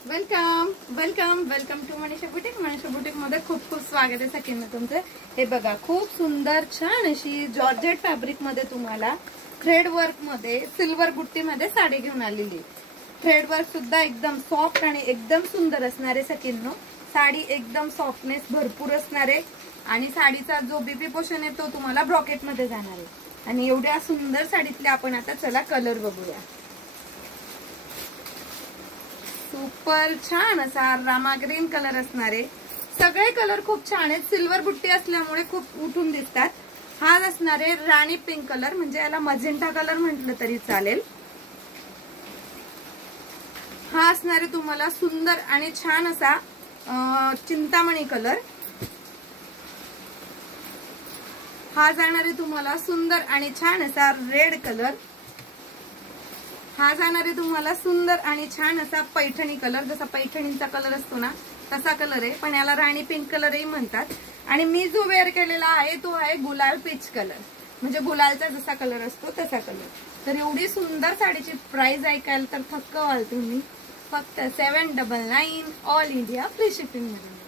Welcome welcome welcome to Manisha boutique. Manisha boutique मध्ये खूप खूप स्वागत आहे सगळ्यांना तुमचं. हे बघा, खूप सुंदर छान अशी जॉर्जेट फॅब्रिक मध्ये तुम्हाला थ्रेड वर्क मध्ये सिल्वर बुट्टी मध्ये साडी घेऊन आलेली. थ्रेड वर्क सुद्धा एकदम सॉफ्ट आणि एकदम सुंदर असणारे सकिन्नो. साडी एकदम सॉफ्टनेस भरपूर असणारे आणि साडीचा जो बीबी पोर्शन आहे तो तुम्हाला ब्रॉकेट मध्ये जाणार आहे. आणि एवढ्या सुंदर साडीतले आपण आता चला कलर बघूया. सुपर छान असा रामा ग्रीन कलर असणारे सगळे कलर खूप छान आहेत. सिल्वर बुट्टी असल्यामुळे खूप उठून दिसतात. हा असणारे राणी पिंक कलर, म्हणजे याला मजेंटा कलर म्हटलं तरी चालेल. हा असणारे तुम्हाला सुंदर आणि छान असा चिंतामणी कलर. हा जाणारे तुम्हाला सुंदर आणि छान असा रेड कलर. हा जाणारे तुम्हाला सुंदर आणि छान असा पैठणी कलर. जसा पैठणीचा कलर असतो ना तसा कलर आहे, पण याला राणी पिंक कलरही म्हणतात. आणि मी जो वेअर केलेला आहे तो आहे गुलाल पीच कलर, म्हणजे गुलालचा जसा कलर असतो तसा कलर. तर एवढी सुंदर साडीची प्राइस ऐकायला तर थक्क व्हाल तुम्ही. फक्त 799 ऑल इंडिया फ्री शिपिंग मध्ये.